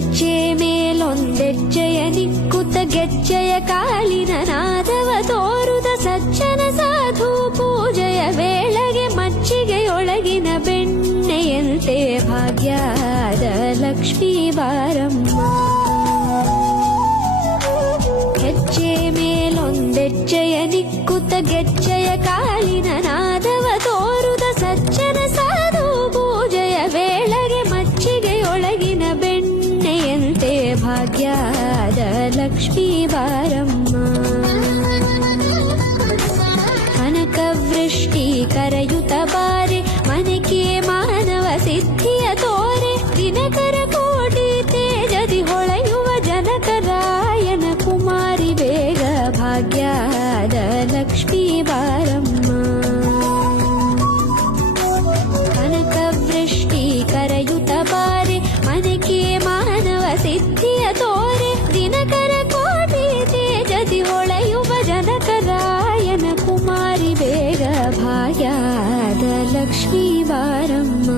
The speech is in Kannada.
ಹೆಜ್ಜೆ ಮೇಲೊಂದೆಜ್ಜೆಯ ನಿಕ್ಕುತ್ತ ಗೆಜ್ಜೆಯ ಕಾಲಿನ ನಾದವ ತೋರುದ ಸಜ್ಜನ ಸಾಧು ಪೂಜೆಯ ವೇಳೆಗೆ ಮಜ್ಜಿಗೆಯೊಳಗಿನ ಬೆಣ್ಣೆಯಂತೆ ಭಾಗ್ಯದ ಲಕ್ಷ್ಮೀ ಬಾರಮ್ಮ. ಹೆಜ್ಜೆ ಮೇಲೊಂದೆಜ್ಜೆಯ ನಿಕ್ಕುತ್ತ ಗೆಜ್ಜೆಯ ಕಾಲಿನ ನಾದವ ತೋರುದ ಸಜ್ಜನ ಸಾಧು ಪೂಜೆಯ ವೇಳೆಗೆ ಮಜ್ಜಿಗೆಯೊಳಗಿನ ಬೆಣ್ಣೆಯಂತೆ ಭಾಗ್ಯದ ಲಕ್ಷ್ಮೀ ಬಾರಮ್ಮ. ಕನಕವೃಷ್ಟಿ ಕರೆಯುತ್ತ ಬಾರೆ ಮನೆಗೆ ಮಾನವ ಸಿದ್ಧಿಯ ತೋರೆ ದಿನಕರ ಕೋಟಿ ತೇಜದಿ ಹೊಳೆಯುವ ಜನಕರಾಯನ ಕುಮಾರಿ ಬೇಗ ಭಾಗ್ಯದ ಲಕ್ಷ್ಮೀ ಬಾರಮ್ಮ. ಕನಕವೃಷ್ಟಿ ಕರೆಯುತ್ತ ಬಾರೆ ಮನೆಗೆ ಮಾನವ ಸಿದ್ಧಿಯ ತೋರೆ ದಿನಕರ ಕೋಟಿ ತೇಜದಿ ಹೊಳೆಯುವ ಜನಕರಾಯನ ಕುಮಾರಿ ಬೇಗ ಭಾಗ್ಯದ ಲಕ್ಷ್ಮೀ ಬಾರಮ್ಮ.